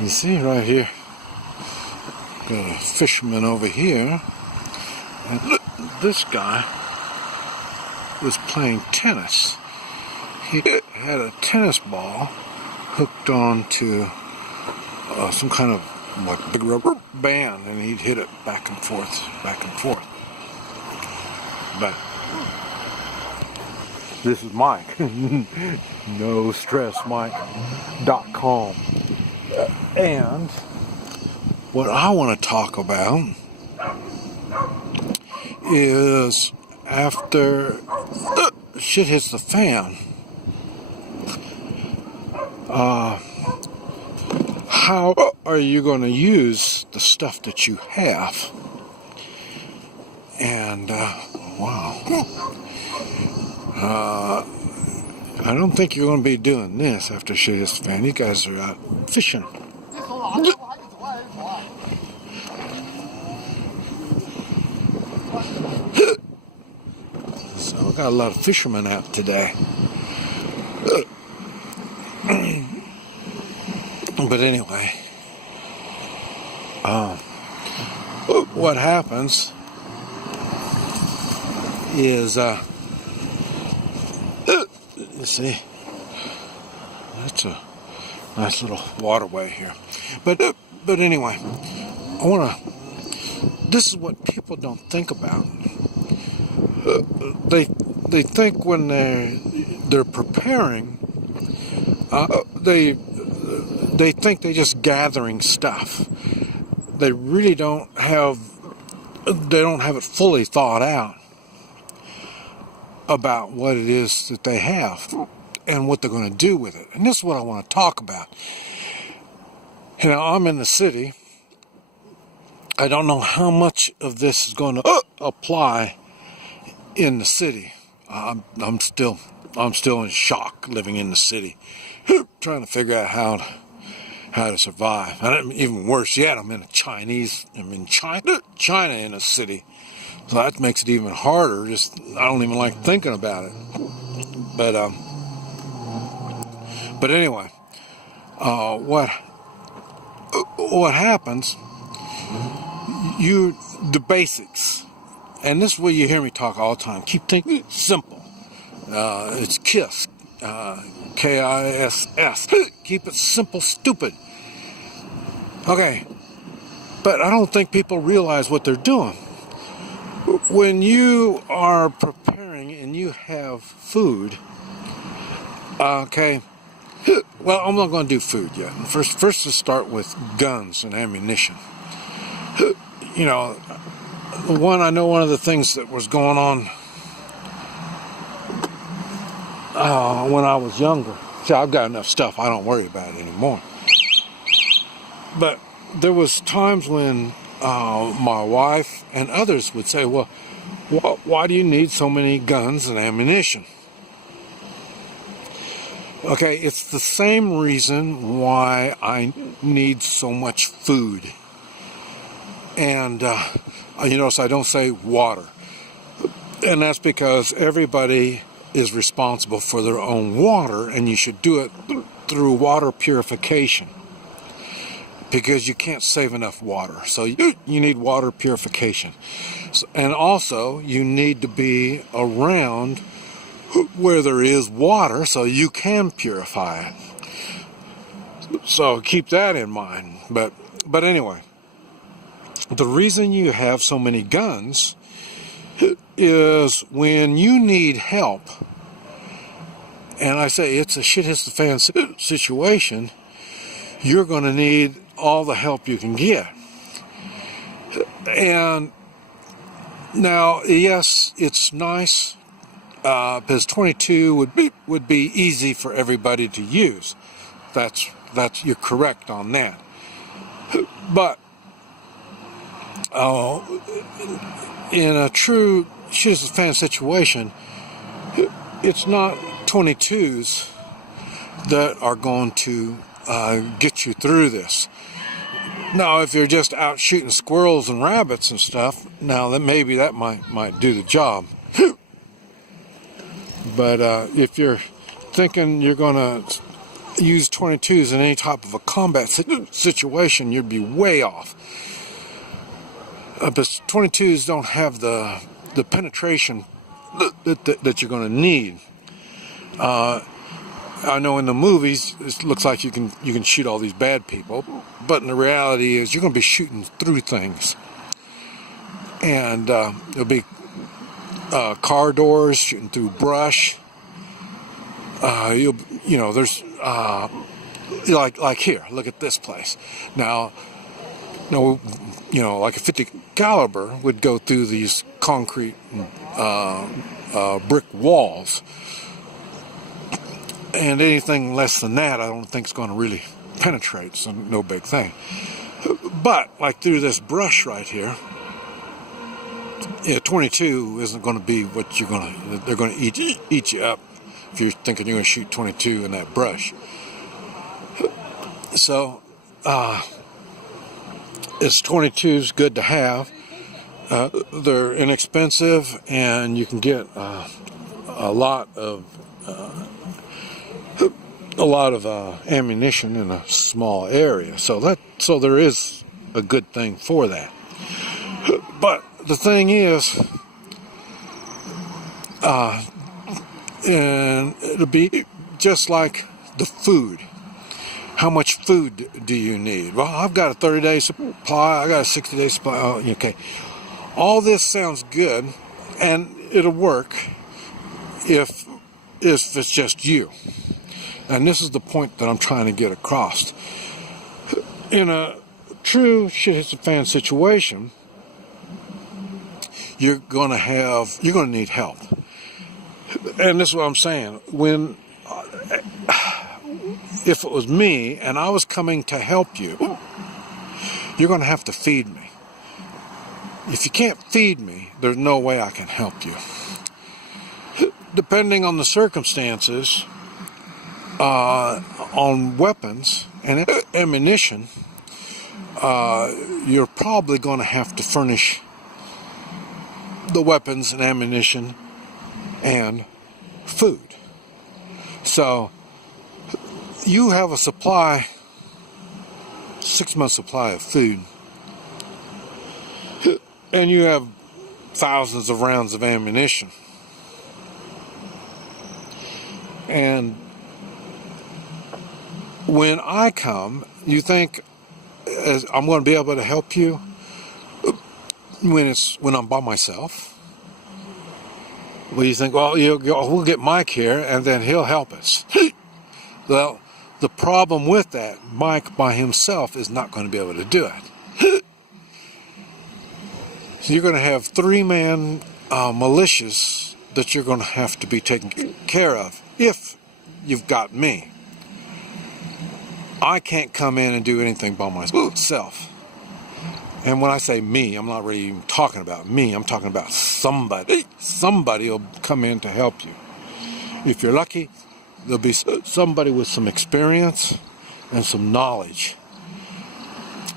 You see right here, got a fisherman over here. And look, this guy was playing tennis. He had a tennis ball hooked onto some kind of like big rubber band, and he'd hit it back and forth, back and forth. But this is Mike. NoStressMike.com. And what I want to talk about is after shit hits the fan, how are you going to use the stuff that you have? And wow, I don't think you're going to be doing this after shit hits the fan. You guys are out fishing. So we got a lot of fishermen out today. But anyway, what happens is, you see, that's a nice little waterway here. But anyway, this is what people don't think about. They think when they're preparing, they think they're just gathering stuff. They really don't have it fully thought out about what it is that they have and what they're going to do with it. And this is what I want to talk about. You know, I'm in the city. I don't know how much of this is going to apply in the city. I'm still in shock living in the city, trying to figure out how to survive. And even worse yet, I'm in China in a city. So that makes it even harder. I don't even like thinking about it. But anyway, what happens? The basics, and this is what you hear me talk all the time. Keep thinking simple. It's KISS, KISS. Keep it simple, stupid. Okay, but I don't think people realize what they're doing. When you are preparing and you have food, okay, well, I'm not going to do food yet. First to start with guns and ammunition. You know, one of the things that was going on when I was younger. See, I've got enough stuff, I don't worry about it anymore. But there was times when my wife and others would say, well, why do you need so many guns and ammunition? Okay, it's the same reason why I need so much food. And, so I don't say water. And that's because everybody is responsible for their own water, and you should do it through water purification. Because you can't save enough water. So you need water purification. And also, you need to be around where there is water so you can purify it. So keep that in mind. But anyway, the reason you have so many guns is when you need help, and I say it's a shit hits the fan situation, you're going to need all the help you can get. And now, yes, it's nice because 22 would be easy for everybody to use. That's you're correct on that. But in a true shit hits the fan situation, it's not 22s that are going to get you through this. Now, if you're just out shooting squirrels and rabbits and stuff, now then maybe that might do the job. But if you're thinking you're going to use 22s in any type of a combat situation, you'd be way off. But 22s don't have the penetration that you're going to need. I know in the movies it looks like you can shoot all these bad people, but in the reality is you're going to be shooting through things, and there'll be car doors, shooting through brush. There's like here. Look at this place. Now, like a 50 caliber would go through these concrete brick walls. And anything less than that, I don't think is going to really penetrate, so no big thing. But, like through this brush right here, 22 isn't going to be what they're going to eat you up if you're thinking you're going to shoot 22 in that brush. So, it's 22's good to have. They're inexpensive, and you can get a lot of ammunition in a small area, so there is a good thing for that. But the thing is, and it'll be just like the food. How much food do you need? Well, I've got a 30-day supply. I got a 60-day supply. Oh, okay, all this sounds good, and it'll work if it's just you. And this is the point that I'm trying to get across. In a true shit-hits-the-fan situation, you're going to need help. And this is what I'm saying. If it was me and I was coming to help you, you're going to have to feed me. If you can't feed me, there's no way I can help you. Depending on the circumstances, on weapons and ammunition, you're probably going to have to furnish the weapons and ammunition and food. So you have a 6-month supply of food, and you have thousands of rounds of ammunition. And when I come, you think I'm going to be able to help you when I'm by myself? Well, you think, well, we'll get Mike here and then he'll help us. Well, the problem with that, Mike by himself is not going to be able to do it. You're going to have 3-man militias that you're going to have to be taken care of if you've got me. I can't come in and do anything by myself. And when I say me, I'm not really even talking about me. I'm talking about somebody. Somebody will come in to help you. If you're lucky, there'll be somebody with some experience and some knowledge.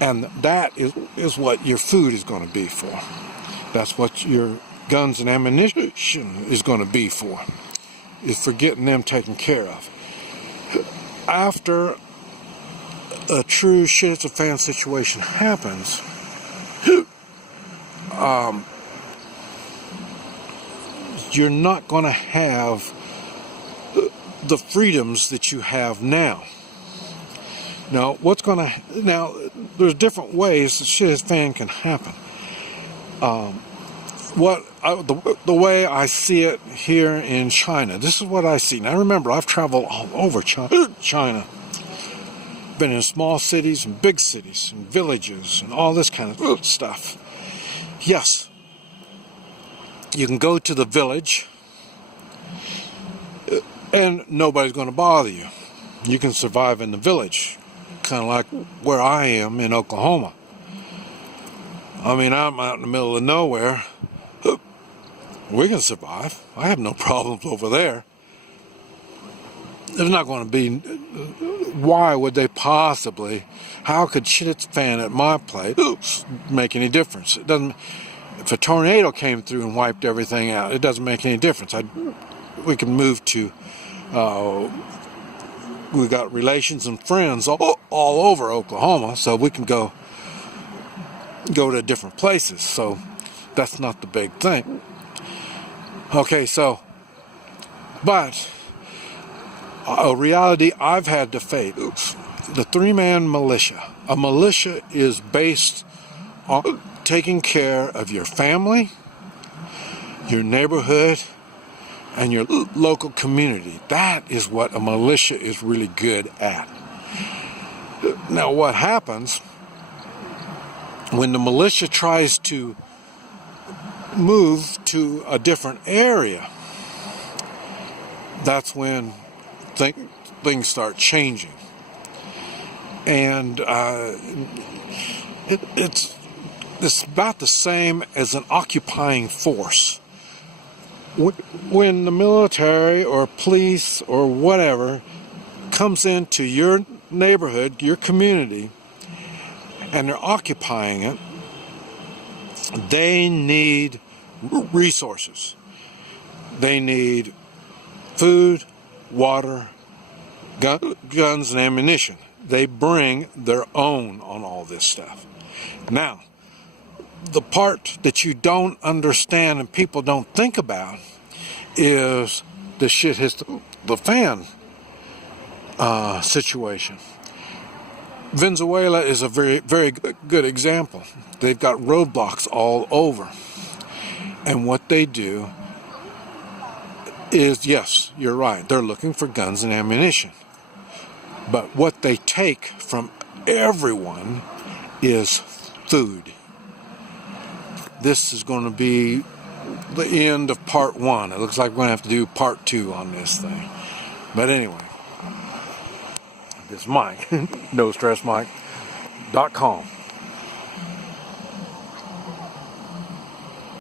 And that is what your food is going to be for. That's what your guns and ammunition is going to be for. Is for getting them taken care of. After a true shit-it's-a-fan situation happens, you're not going to have the freedoms that you have now. Now, there's different ways that shit-it's-a-fan can happen. The way I see it here in China, this is what I see. Now, remember, I've traveled all over China. Been in small cities and big cities and villages and all this kind of stuff. Yes, you can go to the village and nobody's going to bother you. You can survive in the village, kind of like where I am in Oklahoma. I mean, I'm out in the middle of nowhere. We can survive. I have no problems over there. There's not going to be. Why would they possibly? How could shit-it's-a-fan at my place make any difference? It doesn't. If a tornado came through and wiped everything out, it doesn't make any difference. We can move to we got relations and friends all over Oklahoma, so we can go to different places. So that's not the big thing. Okay, so, but a reality I've had to face, the three-man militia. A militia is based on taking care of your family, your neighborhood, and your local community. That is what a militia is really good at. Now, what happens when the militia tries to move to a different area? That's when things start changing. And it's about the same as an occupying force. When the military or police or whatever comes into your neighborhood, your community, and they're occupying it, they need resources. They need food, water, guns, and ammunition. They bring their own on all this stuff. Now, the part that you don't understand and people don't think about is the shit hits the fan situation. Venezuela is a very, very good example. They've got roadblocks all over. And what they do is, yes, you're right, they're looking for guns and ammunition. But what they take from everyone is food. This is going to be the end of part 1. It looks like we're going to have to do part 2 on this thing. But anyway, this is Mike, NoStressMike.com.